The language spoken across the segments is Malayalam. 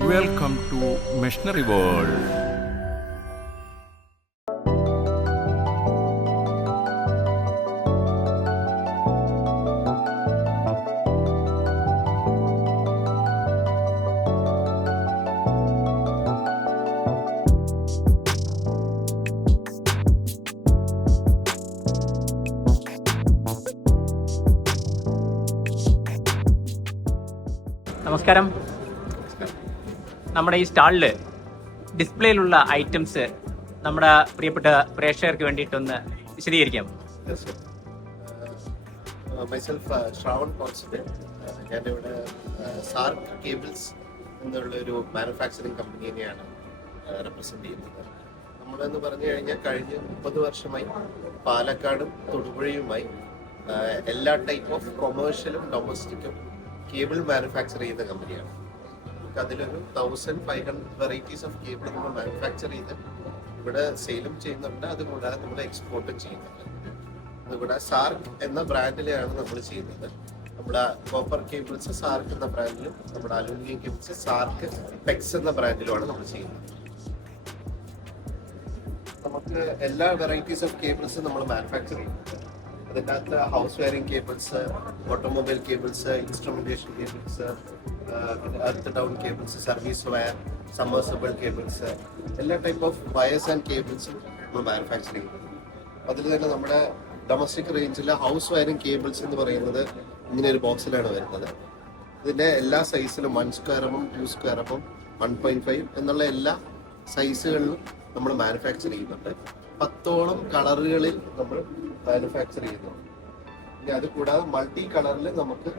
Welcome to Missionary World. നമസ്കാരം. നമ്മുടെ ഈ സ്റ്റാളിൽ ഡിസ്പ്ലേയിലുള്ള ഐറ്റംസ് നമ്മുടെ പ്രിയപ്പെട്ട പ്രേക്ഷകർക്ക് വേണ്ടിയിട്ടൊന്ന് വിശദീകരിക്കാം. Myself Shravan constant. ഞാനിവിടെ സാർക്ക് കേബിൾസ് എന്നുള്ളൊരു മാനുഫാക്ചറിങ് കമ്പനിയെയാണ് റെപ്രസെന്റ് ചെയ്യുന്നത്. നമ്മളെന്ന് പറഞ്ഞു കഴിഞ്ഞാൽ കഴിഞ്ഞ 30 വർഷമായി പാലക്കാടും തൊടുപുഴയുമായി എല്ലാ ടൈപ്പ് ഓഫ് കൊമേഴ്ഷ്യലും ഡൊമസ്റ്റിക്കും കേബിൾ മാനുഫാക്ചർ ചെയ്യുന്ന കമ്പനിയാണ്. നമുക്ക് അതിലൊരു 1500 വെറൈറ്റീസ് ഓഫ് കേബിൾ നമ്മൾ മാനുഫാക്ചർ ചെയ്ത് ഇവിടെ സെയിലും ചെയ്യുന്നുണ്ട്. അതുകൂടാതെ നമ്മൾ എക്സ്പോർട്ടും ചെയ്യുന്നുണ്ട്. അതുകൂടാതെ സാർക്ക് എന്ന ബ്രാൻഡിലെയാണ് നമ്മൾ ചെയ്യുന്നത്. നമ്മുടെ കോപ്പർ കേബിൾസ് സാർക്ക് എന്ന ബ്രാൻഡിലും നമ്മുടെ അലൂമിനിയം കേബിൾസ് സാർക്ക് പെക്സ് എന്ന ബ്രാൻഡിലുമാണ് നമ്മൾ ചെയ്യുന്നത്. നമുക്ക് എല്ലാ വെറൈറ്റീസ് ഓഫ് കേബിൾസ് നമ്മൾ മാനുഫാക്ചർ ചെയ്യുന്നുണ്ട്. അതിൻ്റെ അകത്ത് house wiring cables, automobile cables, instrumentation cables, earth down cables, service wire, submersible cables, എല്ലാ ടൈപ്പ് ഓഫ് വയേഴ്സ് ആൻഡ് കേബിൾസും നമ്മൾ മാനുഫാക്ചർ ചെയ്യുന്നു. അതിൽ തന്നെ നമ്മുടെ ഡൊമസ്റ്റിക് റേഞ്ചിലെ ഹൗസ് വയറിംഗ് കേബിൾസ് എന്ന് പറയുന്നത് ഇങ്ങനെ ഒരു ബോക്സിലാണ് വരുന്നത്. ഇതിൻ്റെ എല്ലാ സൈസിലും 1 സ്ക്വയർ എം, 2 സ്ക്വയർ എം, 1.5 എന്നുള്ള എല്ലാ സൈസുകളിലും നമ്മൾ മാനുഫാക്ചർ ചെയ്യുന്നുണ്ട്. 10ഓളം കളറുകളിൽ നമ്മൾ മാനുഫാക്ചർ ചെയ്യുന്നുണ്ട്. ഇനി അത് കൂടാതെ മൾട്ടി കളറിൽ നമുക്ക്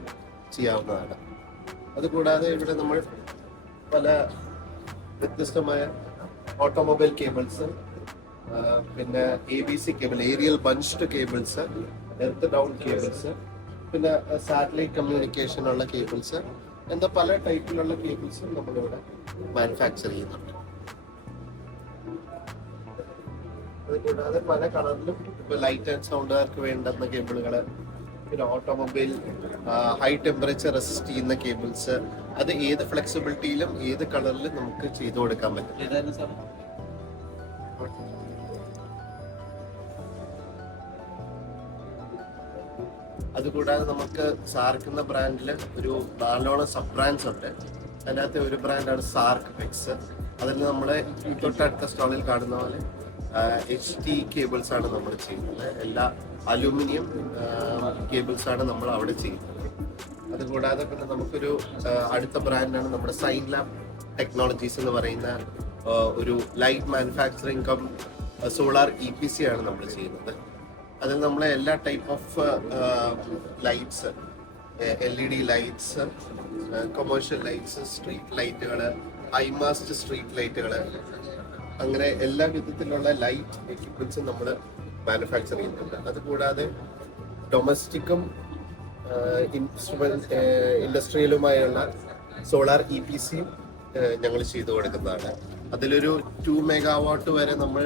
ചെയ്യാവുന്നതാണ്. അതുകൂടാതെ ഇവിടെ നമ്മൾ പല വ്യത്യസ്തമായ ഓട്ടോമൊബൈൽ കേബിൾസ്, പിന്നെ ABC cable, aerial bunched cables, earth down cables, പിന്നെ സാറ്റലൈറ്റ് കമ്മ്യൂണിക്കേഷൻ ഉള്ള കേബിൾസ് എന്താ പല ടൈപ്പിലുള്ള കേബിൾസും നമ്മളിവിടെ മാനുഫാക്ചർ ചെയ്യുന്നുണ്ട്. അതുകൂടാതെ പല കളറിലും ഇപ്പോൾ ലൈറ്റ് ആൻഡ് സൗണ്ടുകാർക്ക് വേണ്ടുന്ന കേബിളുകൾ, പിന്നെ ഓട്ടോമൊബൈൽ ഹൈ ടെമ്പറേച്ചർ റെസിസ്റ്റ് ചെയ്യുന്ന കേബിൾസ്, അത് ഏത് ഫ്ലെക്സിബിലിറ്റിയിലും ഏത് കളറിലും നമുക്ക് ചെയ്തു കൊടുക്കാൻ പറ്റും. അതുകൂടാതെ നമുക്ക് സാർക്ക് എന്ന ബ്രാൻഡിൽ ഒരു 4 സബ് ബ്രാൻഡ്സ് ഉണ്ട്. അതിനകത്ത് ഒരു ബ്രാൻഡാണ് സാർക്ക് പെക്സ്. അതിൽ നമ്മൾ തൊട്ടടുത്ത സ്റ്റാളിൽ കാണുന്ന പോലെ HT കേബിൾസ് ആണ് നമ്മൾ ചെയ്യുന്നത്. എല്ലാ അലൂമിനിയം കേബിൾസ് ആണ് നമ്മൾ അവിടെ ചെയ്യുന്നത്. അതുകൂടാതെ പിന്നെ നമുക്കൊരു അടുത്ത ബ്രാൻഡാണ് നമ്മുടെ സൈൻ ലാബ് ടെക്നോളജീസ് എന്ന് പറയുന്ന ഒരു light manufacturing cum solar EPC ആണ് നമ്മൾ ചെയ്യുന്നത്. അതിൽ നമ്മളെ എല്ലാ type of lights, LED lights, commercial lights, street ലൈറ്റുകൾ, ഐമാസ്റ്റ് സ്ട്രീറ്റ് ലൈറ്റുകൾ, അങ്ങനെ എല്ലാ വിധത്തിലുള്ള ലൈറ്റ് എക്യുപ്മെന്റ്സും നമ്മൾ മാനുഫാക്ചർ ചെയ്യുന്നുണ്ട്. അതുകൂടാതെ ഡൊമസ്റ്റിക്കും ഇൻഡസ്ട്രിയലുമായുള്ള സോളാർ EPCയും ഞങ്ങൾ ചെയ്തു കൊടുക്കുന്നതാണ്. അതിലൊരു 2 മെഗാവാട്ട് വരെ നമ്മൾ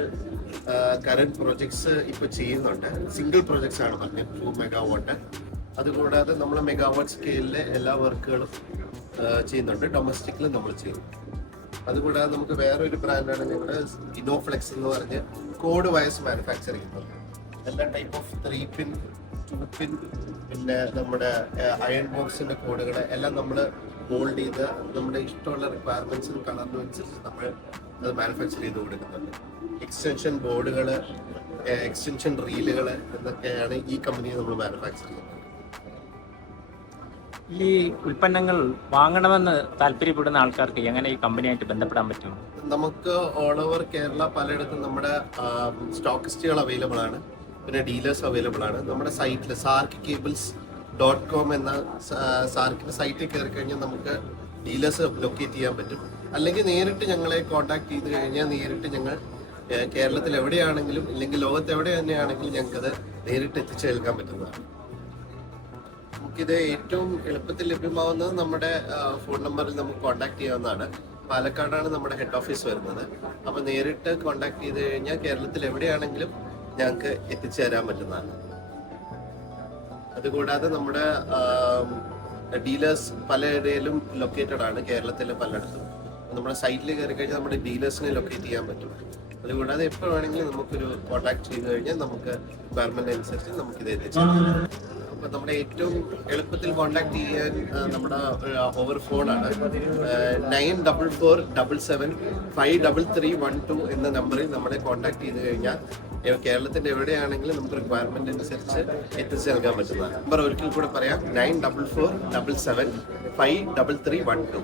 കറന്റ് പ്രൊജക്ട്സ് ഇപ്പോൾ ചെയ്യുന്നുണ്ട്. സിംഗിൾ പ്രൊജക്ട്സ് ആണ് പറഞ്ഞത് 2 മെഗാവാട്ട്. അതുകൂടാതെ നമ്മൾ മെഗാവാട്ട് സ്കെയിലിലെ എല്ലാ വർക്കുകളും ചെയ്യുന്നുണ്ട്. ഡൊമസ്റ്റിക്കിലും നമ്മൾ ചെയ്യുന്നു. അതുകൂടാതെ നമുക്ക് വേറൊരു ബ്രാൻഡാണ് ഞങ്ങളുടെ ഇനോഫ്ലെക്സ് എന്ന് പറഞ്ഞ് കോഡ് വയർസ് മാനുഫാക്ചർ ചെയ്യുന്നത്. എല്ലാ ടൈപ്പ് ഓഫ് 3 പിൻ, 2 പിൻ, പിന്നെ നമ്മുടെ അയൺ ബോക്സിന്റെ കോഡുകൾ എല്ലാം നമ്മൾ മോൾഡ് ചെയ്ത് നമ്മുടെ ഇഷ്ടമുള്ള റിക്വയർമെന്റ്സിനും കളറിനും അനുസരിച്ച് നമ്മൾ അത് മാനുഫാക്ചർ ചെയ്ത് കൊടുക്കുന്നുണ്ട്. എക്സ്റ്റൻഷൻ ബോർഡുകൾ, എക്സ്റ്റൻഷൻ റീലുകൾ എന്നൊക്കെയാണ് ഈ കമ്പനിയെ നമ്മൾ മാനുഫാക്ചർ ചെയ്യുന്നത്. ഈ ഉൽപ്പന്നങ്ങൾ വാങ്ങണമെന്ന് താല്പര്യപ്പെടുന്ന ആൾക്കാർക്ക് എങ്ങനെ ഈ കമ്പനിയായിട്ട് ബന്ധപ്പെടാൻ പറ്റും? നമുക്ക് ഓൾ ഓവർ കേരള പലയിടത്തും നമ്മുടെ സ്റ്റോക്കിസ്റ്റുകൾ അവൈലബിൾ ആണ്, പിന്നെ ഡീലേഴ്സ് അവൈലബിൾ ആണ്. നമ്മുടെ സൈറ്റിൽ sarkcables.com എന്ന സാർക്കിന്റെ സൈറ്റിൽ കയറി കഴിഞ്ഞാൽ നമുക്ക് ഡീലേഴ്സ് ലൊക്കേറ്റ് ചെയ്യാൻ പറ്റും. അല്ലെങ്കിൽ നേരിട്ട് ഞങ്ങളെ കോൺടാക്ട് ചെയ്ത് കഴിഞ്ഞാൽ നേരിട്ട് ഞങ്ങൾ കേരളത്തിൽ എവിടെയാണെങ്കിലും ഇല്ലെങ്കിൽ ലോകത്ത് എവിടെ തന്നെയാണെങ്കിലും ഞങ്ങൾക്കത് നേരിട്ട് എത്തിച്ചേൽക്കാൻ പറ്റുന്നതാണ്. നമുക്കിത് ഏറ്റവും എളുപ്പത്തിൽ ലഭ്യമാവുന്നത് നമ്മുടെ ഫോൺ നമ്പറിൽ നമുക്ക് കോൺടാക്ട് ചെയ്യാവുന്നതാണ്. പാലക്കാടാണ് നമ്മുടെ ഹെഡ് ഓഫീസ് വരുന്നത്. അപ്പോൾ നേരിട്ട് കോൺടാക്ട് ചെയ്ത് കഴിഞ്ഞാൽ കേരളത്തിൽ എവിടെയാണെങ്കിലും ഞങ്ങൾക്ക് എത്തിച്ചു തരാൻ പറ്റുന്നതാണ്. അതുകൂടാതെ നമ്മുടെ ഡീലേഴ്സ് പല ഏരിയയിലും ലൊക്കേറ്റഡ് ആണ് കേരളത്തിലെ പലയിടത്തും. നമ്മുടെ സൈറ്റിൽ കയറി കഴിഞ്ഞാൽ നമ്മുടെ ഡീലേഴ്സിനെ ലൊക്കേറ്റ് ചെയ്യാൻ പറ്റും. അതുകൂടാതെ എപ്പോൾ വേണമെങ്കിലും നമുക്കൊരു കോൺടാക്ട് ചെയ്ത് കഴിഞ്ഞാൽ നമുക്ക് റിക്വയർമെന്റ് അനുസരിച്ച് നമുക്കിത് എത്തിച്ചാൽ അപ്പോൾ നമ്മുടെ ഏറ്റവും എളുപ്പത്തിൽ കോൺടാക്ട് ചെയ്യാൻ നമ്മുടെ ഓവർ ഫോണാണ് 9447775332 എന്ന നമ്പറിൽ നമ്മളെ കോൺടാക്ട് ചെയ്ത് കഴിഞ്ഞാൽ കേരളത്തിന്റെ എവിടെയാണെങ്കിലും നമുക്ക് റിക്വയർമെന്റ് അനുസരിച്ച് എത്തിച്ചു നൽകാൻ പറ്റുന്നതാണ്. നമ്പർ ഒരിക്കൽ കൂടെ പറയാം, 9447775332.